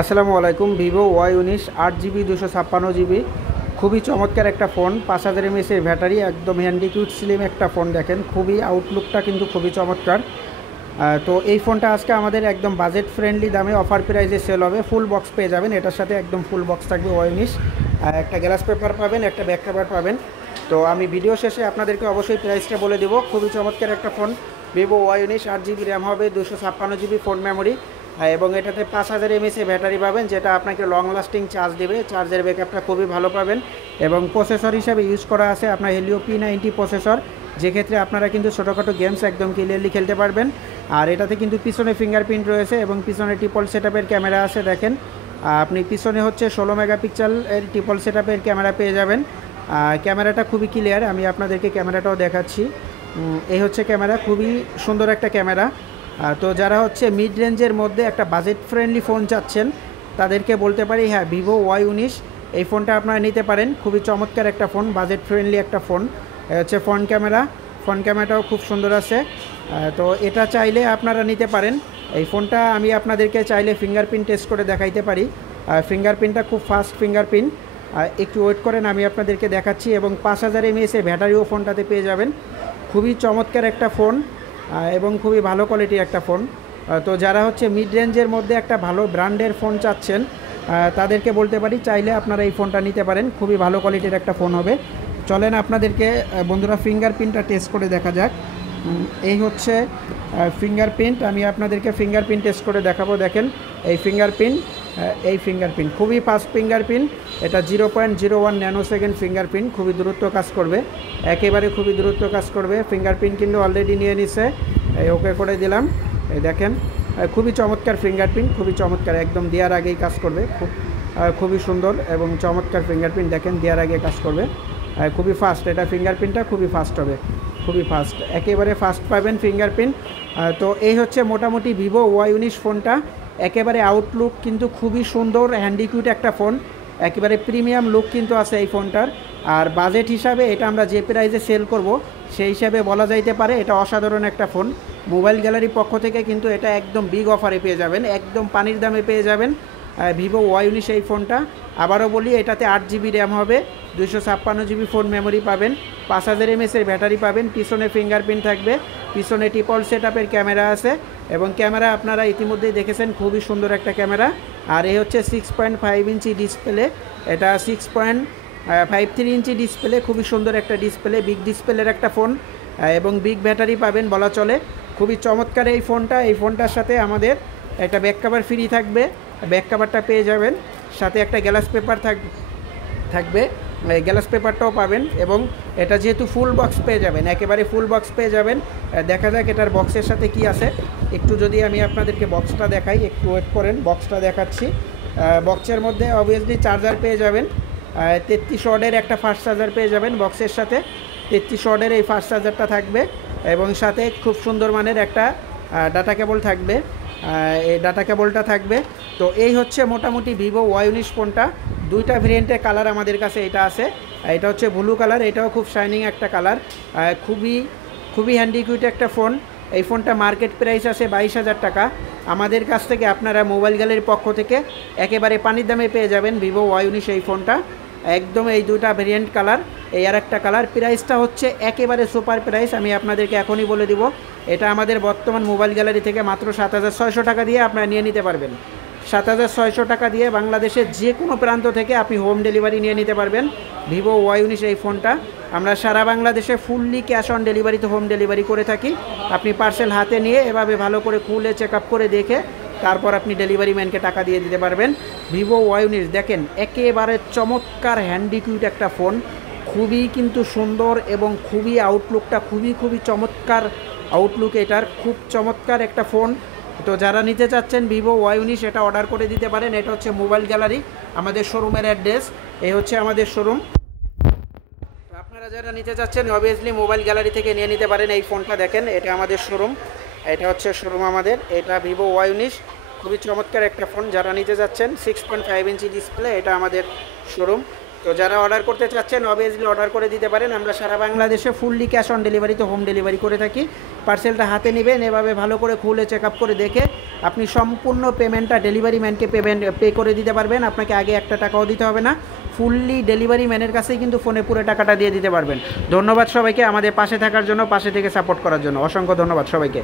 আসসালামু আলাইকুম। Vivo Y19 8GB 256GB খুবই চমৎকার একটা ফোন। 5000 mAh ব্যাটারি, একদম হ্যান্ডি কিউট স্লিম একটা ফোন। দেখেন খুবই আউটলুকটা কিন্তু খুবই চমৎকার। তো এই ফোনটা আজকে আমাদের একদম বাজেট ফ্রেন্ডলি দামে অফার প্রাইসে সেল হবে। ফুল বক্স পেয়ে যাবেন, এটার সাথে একদম ফুল বক্স থাকবে Y19। একটা গ্লাস পেপার পাবেন, একটা ব্যাক কভার পাবেন। তো আমি ভিডিও শেষে আপনাদেরকে অবশ্যই প্রাইসটা বলে দেবো। খুবই চমৎকার একটা phone. Vivo Y19 8GB RAM হবে, 256GB ফোন মেমোরি, এবং এটাতে 5000 mAh ব্যাটারি পাবেন, যেটা আপনাকে লং লাস্টিং চার্জ দেবে। চার্জের ব্যাকআপটা খুবই ভালো পাবেন। এবং প্রসেসর হিসাবে ইউজ করা আছে আপনার হেলিও P90 প্রসেসর, যেক্ষেত্রে আপনারা কিন্তু ছোটোখাটো গেমস একদম ক্লিয়ারলি খেলতে পারবেন। আর এটাতে কিন্তু পিছনে ফিঙ্গারপ্রিন্ট রয়েছে এবং পিছনে ট্রিপল সেটআপের ক্যামেরা আছে। দেখেন আপনি পিছনে হচ্ছে 16 মেগাপিক্সেল এর ট্রিপল সেটআপের ক্যামেরা পেয়ে যাবেন। ক্যামেরাটা খুবই ক্লিয়ার, আমি আপনাদেরকে ক্যামেরাটাও দেখাচ্ছি। এই হচ্ছে ক্যামেরা, খুবই সুন্দর একটা ক্যামেরা। তো যারা হচ্ছে মিড রেঞ্জের মধ্যে একটা বাজেট ফ্রেন্ডলি ফোন চাচ্ছেন, তাদেরকে বলতে পারি হ্যাঁ, ভিভো Y19 এই ফোনটা আপনারা নিতে পারেন। খুবই চমৎকার একটা ফোন, বাজেট ফ্রেন্ডলি একটা ফোন। হচ্ছে ফ্রন্ট ক্যামেরাটাও খুব সুন্দর আছে। তো এটা চাইলে আপনারা নিতে পারেন। এই ফোনটা আমি আপনাদেরকে চাইলে ফিঙ্গারপ্রিন্ট টেস্ট করে দেখাইতে পারি। ফিঙ্গারপ্রিন্টটা খুব ফাস্ট ফিঙ্গারপ্রিন্ট। একটু ওয়েট করেন, আমি আপনাদেরকে দেখাচ্ছি। এবং 5000 mAh ব্যাটারিও ফোনটাতে পেয়ে যাবেন। খুবই চমৎকার একটা ফোন এবং খুবই ভালো কোয়ালিটির একটা ফোন। তো যারা হচ্ছে মিড রেঞ্জের মধ্যে একটা ভালো ব্র্যান্ডের ফোন চাচ্ছেন, তাদেরকে বলতে পারি চাইলে আপনারা এই ফোনটা নিতে পারেন। খুবই ভালো কোয়ালিটির একটা ফোন হবে। চলেন আপনাদেরকে বন্ধুরা ফিঙ্গারপ্রিন্টটা টেস্ট করে দেখা যাক। এই হচ্ছে ফিঙ্গারপ্রিন্ট, আমি আপনাদেরকে ফিঙ্গারপ্রিন্ট টেস্ট করে দেখাবো। দেখেন এই ফিঙ্গারপ্রিন্ট খুবই ফাস্ট ফিঙ্গারপ্রিন্ট। এটা 0.01 ন্যানোসেকেন্ড ফিঙ্গারপ্রিন্ট, খুবই দ্রুত কাজ করবে, একেবারে খুবই দ্রুত কাজ করবে। ফিঙ্গারপ্রিন্ট কিন্তু অলরেডি নিয়ে নিছে, এই ওকে করে দিলাম। এই দেখেন খুবই চমৎকার ফিঙ্গারপ্রিন্ট, খুবই চমৎকার, একদম দেওয়ার আগেই কাজ করবে। খুবই সুন্দর এবং চমৎকার ফিঙ্গারপ্রিন্ট। দেখেন দেওয়ার আগে কাজ করবে, খুবই ফাস্ট। এটা ফিঙ্গারপ্রিন্টটা খুবই ফাস্ট হবে, খুবই ফাস্ট, একেবারে ফাস্ট পাবেন ফিঙ্গারপ্রিন্ট। তো এই হচ্ছে মোটামুটি ভিভো Y19 ফোনটা। একেবারে আউটলুক কিন্তু খুবই সুন্দর, হ্যান্ডিকিউট একটা ফোন, একেবারে প্রিমিয়াম লুক কিন্তু আছে এই ফোনটার। আর বাজেট হিসাবে এটা আমরা যে প্রাইসে সেল করব, সেই হিসাবে বলা যাইতে পারে এটা অসাধারণ একটা ফোন। মোবাইল গ্যালারির পক্ষ থেকে কিন্তু এটা একদম বিগ অফারে পেয়ে যাবেন, একদম পানির দামে পেয়ে যাবেন ভিভো Y19 এই ফোনটা। আবারও বলি, এটাতে 8GB র্যাম হবে, 256GB ফোন মেমোরি পাবেন, 5000 mAh ব্যাটারি পাবেন, পিছনে ফিঙ্গারপ্রিন্ট থাকবে, পিছনে ট্রিপল সেটআপের ক্যামেরা আছে। এবং ক্যামেরা আপনারা ইতিমধ্যেই দেখেছেন, খুবই সুন্দর একটা ক্যামেরা। আর এই হচ্ছে 6.5 ইঞ্চি ডিসপ্লে, এটা 6.53 ইঞ্চি ডিসপ্লে, খুবই সুন্দর একটা ডিসপ্লে, বিগ ডিসপ্লের একটা ফোন এবং বিগ ব্যাটারি পাবেন বলা চলে। খুবই চমৎকার এই ফোনটা। এই ফোনটার সাথে আমাদের একটা ব্যাক কভার ফ্রি থাকবে, ব্যাক কভারটা পেয়ে যাবেন, সাথে একটা গ্লাস পেপার থাকবে, গ্লাস পেপারটাও পাবেন। এবং এটা যেহেতু ফুল বক্স পেয়ে যাবেন, একেবারে ফুল বক্স পেয়ে যাবেন। দেখা যাক এটার বক্সের সাথে কি আছে। একটু যদি আমি আপনাদেরকে বক্সটা দেখাই, একটু ওয়েট করেন, বক্সটা দেখাচ্ছি। বক্সের মধ্যে অবভিয়াসলি চার্জার পেয়ে যাবেন, 33 ওয়াটের একটা ফাস্ট চার্জার পেয়ে যাবেন বক্সের সাথে। 33 ওয়াটের এই ফাস্ট চার্জারটা থাকবে এবং সাথে খুব সুন্দর মানের একটা ডাটা কেবল থাকবে, এই ডাটা কেবলটা থাকবে। তো এই হচ্ছে মোটামুটি ভিভো Y19 ফোনটা। দুইটা ভেরিয়েন্টের কালার আমাদের কাছে এটা আছে। এটা হচ্ছে ব্লু কালার, এটাও খুব শাইনিং একটা কালার, খুবই হ্যান্ডিকিউট একটা ফোন। এই ফোনটা মার্কেট প্রাইস আছে 22,000 টাকা। আমাদের কাছ থেকে আপনারা মোবাইল গ্যালারির পক্ষ থেকে একেবারে পানির দামে পেয়ে যাবেন ভিভো Y19 এই ফোনটা। একদম এই দুইটা ভেরিয়েন্ট কালার, এই আর একটা কালার। প্রাইসটা হচ্ছে একেবারে সুপার প্রাইস, আমি আপনাদেরকে এখনই বলে দিব। এটা আমাদের বর্তমান মোবাইল গ্যালারি থেকে মাত্র 7600 টাকা দিয়ে আপনারা নিয়ে নিতে পারবেন। 7600 টাকা দিয়ে বাংলাদেশের যে কোনো প্রান্ত থেকে আপনি হোম ডেলিভারি নিয়ে নিতে পারবেন ভিভো Y19 এই ফোনটা। আমরা সারা বাংলাদেশে ফুললি ক্যাশ অন ডেলিভারিতে হোম ডেলিভারি করে থাকি। আপনি পার্সেল হাতে নিয়ে এভাবে ভালো করে খুলে চেক আপ করে দেখে তারপর আপনি ডেলিভারি ম্যানকে টাকা দিয়ে দিতে পারবেন। ভিভো Y19 দেখেন একেবারে চমৎকার হ্যান্ডিকিউট একটা ফোন, খুবই কিন্তু সুন্দর এবং খুবই আউটলুকটা খুবই চমৎকার। আউটলুক এটার খুব চমৎকার একটা ফোন। তো যারা নিতে চাচ্ছেন ভিভো Y19 এটা অর্ডার করে দিতে পারেন। এটা হচ্ছে মোবাইল গ্যালারি, আমাদের শোরুমের অ্যাড্রেস, এই হচ্ছে আমাদের শোরুম। আপনারা যারা নিতে চাচ্ছেন অবভিয়াসলি মোবাইল গ্যালারি থেকে নিয়ে নিতে পারেন এই ফোনটা। দেখেন এটা আমাদের শোরুম, এটা হচ্ছে শোরুম আমাদের, এটা ভিভো Y19, খুবই চমৎকার একটা ফোন। যারা নিতে যাচ্ছেন 6.5 ইঞ্চি ডিসপ্লে, এটা আমাদের শোরুম। তো যারা অর্ডার করতে চাচ্ছেন অবভিয়াসলি অর্ডার করে দিতে পারেন। আমরা সারা বাংলাদেশে ফুললি ক্যাশ অন ডেলিভারিতে হোম ডেলিভারি করে থাকি। পার্সেলটা হাতে নেবেন, এভাবে ভালো করে খুলে চেক আপ করে দেখে আপনি সম্পূর্ণ পেমেন্টটা ডেলিভারি ম্যানকে পে করে দিতে পারবেন, আপনাকে আগে একটা টাকাও দিতে হবে না, ফুললি ডেলিভারি ম্যানের কাছেই কিন্তু ফোনে পুরো টাকাটা দিয়ে দিতে পারবেন। ধন্যবাদ সবাইকে আমাদের পাশে থাকার জন্য, পাশে থেকে সাপোর্ট করার জন্য, অসংখ্য ধন্যবাদ সবাইকে।